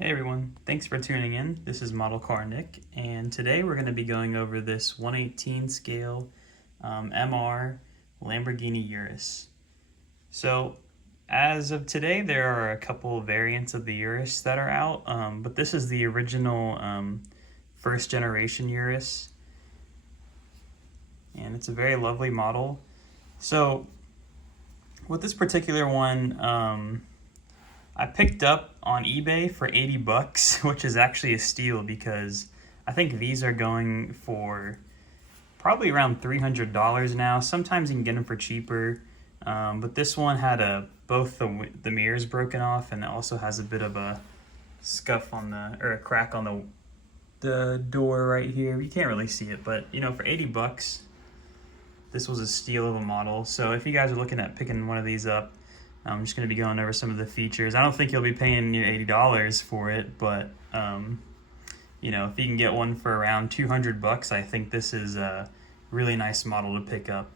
Hey everyone, thanks for tuning in. This is Model Car Nick, and today we're going to be going over this 1/18 scale MR Lamborghini Urus. So, as of today, there are a couple variants of the Urus that are out, but this is the original first generation Urus, and it's a very lovely model. So, with this particular one, I picked up on eBay for 80 bucks, which is actually a steal because I think these are going for probably around $300 now. Sometimes you can get them for cheaper, but this one had both the mirrors broken off, and it also has a bit of a scuff on or a crack on the door right here. You can't really see it, but for 80 bucks, this was a steal of a model. So if you guys are looking at picking one of these up, I'm just going to be going over some of the features. I don't think you'll be paying $80 for it, but if you can get one for around 200 bucks, I think this is a really nice model to pick up.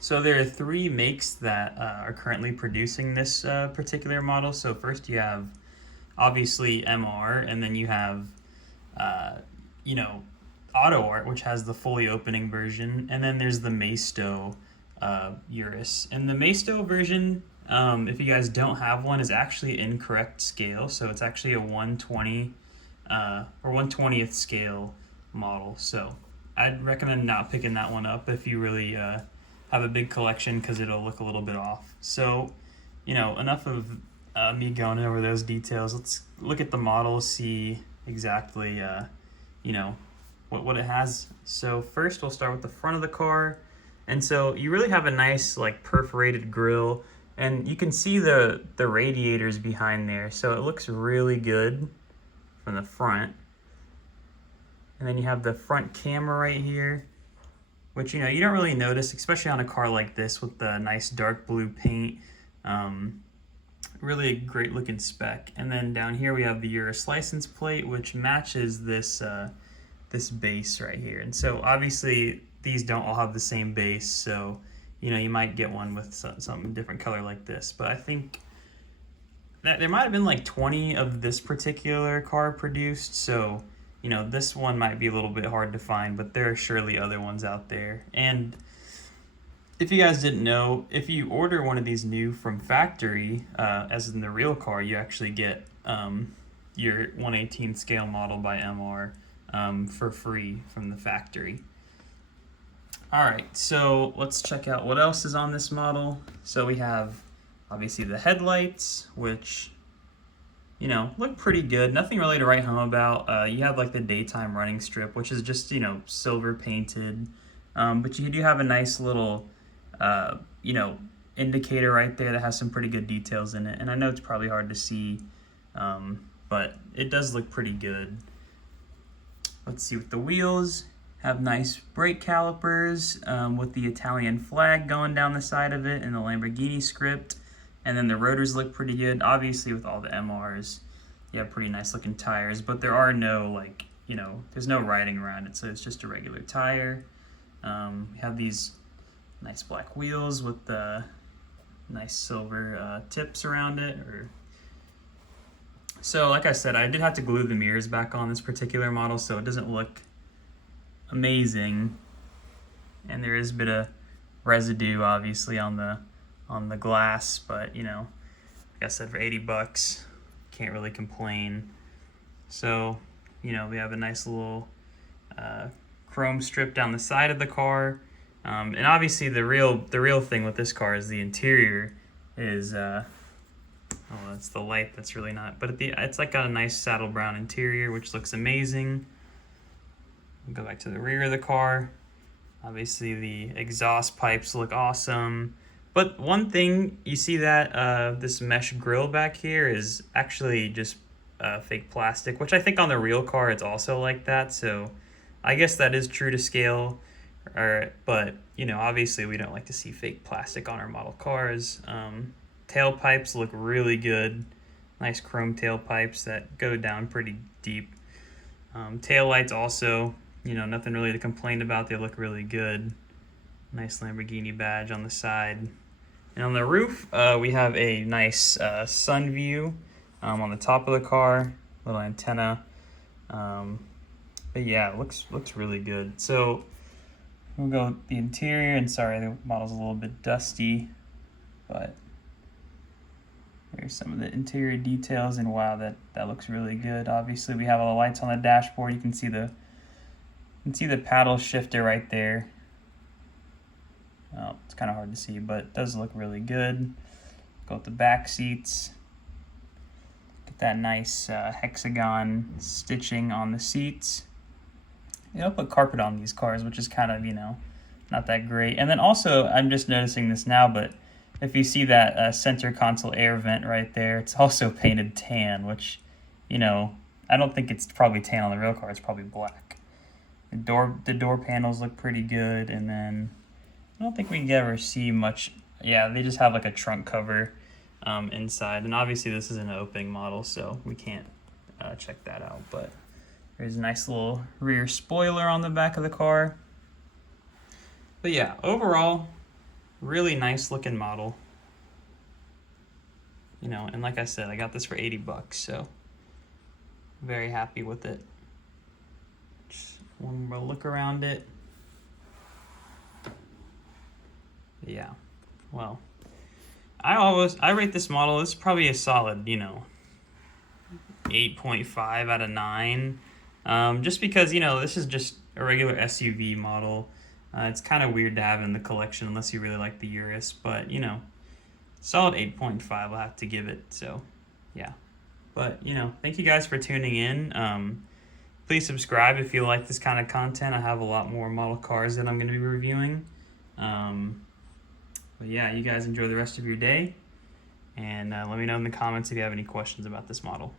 So there are three makes that are currently producing this particular model. So first you have obviously MR, and then you have Auto Art, which has the fully opening version, and then there's the Maisto Urus. And the Maisto version, if you guys don't have one, is actually incorrect scale. So it's actually a 120 or 1/20th scale model. So I'd recommend not picking that one up if you really have a big collection, because it'll look a little bit off. So, enough of me going over those details. Let's look at the model, see exactly, what it has. So first we'll start with the front of the car. And so you really have a nice perforated grille, and you can see the radiators behind there. So it looks really good from the front. And then you have the front camera right here, which you don't really notice, especially on a car like this with the nice dark blue paint. Really a great looking spec. And then down here we have the Urus license plate, which matches this base right here. And so obviously these don't all have the same base, so you might get one with some different color like this. But I think that there might have been 20 of this particular car produced, so this one might be a little bit hard to find, but there are surely other ones out there. And if you guys didn't know, if you order one of these new from factory, as in the real car, you actually get your 1/18 scale model by MR for free from the factory. Alright, so let's check out what else is on this model. So we have obviously the headlights, which look pretty good. Nothing really to write home about. You have the daytime running strip, which is just silver painted, but you do have a nice little indicator right there that has some pretty good details in it. And I know it's probably hard to see, but it does look pretty good. Let's see, with the wheels, have nice brake calipers with the Italian flag going down the side of it and the Lamborghini script. And then the rotors look pretty good. Obviously with all the MRs, you have pretty nice looking tires, but there are no there's no riding around it, so it's just a regular tire. We have these nice black wheels with the nice silver tips around it. So like I said, I did have to glue the mirrors back on this particular model, so it doesn't look amazing. And there is a bit of residue obviously on the glass, but like I said, for 80 bucks, can't really complain. So we have a nice little chrome strip down the side of the car. And obviously the real thing with this car is the interior is that's the light that's really not, but it's got a nice saddle brown interior, which looks amazing. We'll go back to the rear of the car. Obviously the exhaust pipes look awesome, but one thing you see that this mesh grille back here is actually just fake plastic, which I think on the real car it's also like that, so I guess that is true to scale. But obviously we don't like to see fake plastic on our model cars. Tailpipes look really good. Nice chrome tailpipes that go down pretty deep. Tail lights also, nothing really to complain about. They look really good. Nice Lamborghini badge on the side. And on the roof, we have a nice sun view on the top of the car, little antenna. But yeah, it looks really good. So we'll go with the interior, and sorry, the model's a little bit dusty, but here's some of the interior details, and wow, that looks really good. Obviously, we have all the lights on the dashboard. You can see the paddle shifter right there. Oh, it's kind of hard to see, but it does look really good. Go with the back seats. Get that nice hexagon stitching on the seats. They don't put carpet on these cars, which is kind of, not that great. And then also, I'm just noticing this now, but if you see that center console air vent right there, it's also painted tan, which, I don't think it's probably tan on the real car. It's probably black. The door panels look pretty good, and then I don't think we can ever see much. Yeah, they just have like a trunk cover inside, and obviously this isn't an opening model, so we can't check that out. But there's a nice little rear spoiler on the back of the car. But yeah, overall, really nice looking model. And like I said, I got this for $80, so very happy with it. Just one more look around it. Yeah, well, I rate this model. This is probably a solid, 8.5 out of 9. Just because, this is just a regular SUV model. It's kind of weird to have in the collection unless you really like the Urus, but, solid 8.5 I'll have to give it, so, yeah. But, thank you guys for tuning in. Please subscribe if you like this kind of content. I have a lot more model cars that I'm going to be reviewing. But yeah, you guys enjoy the rest of your day, and let me know in the comments if you have any questions about this model.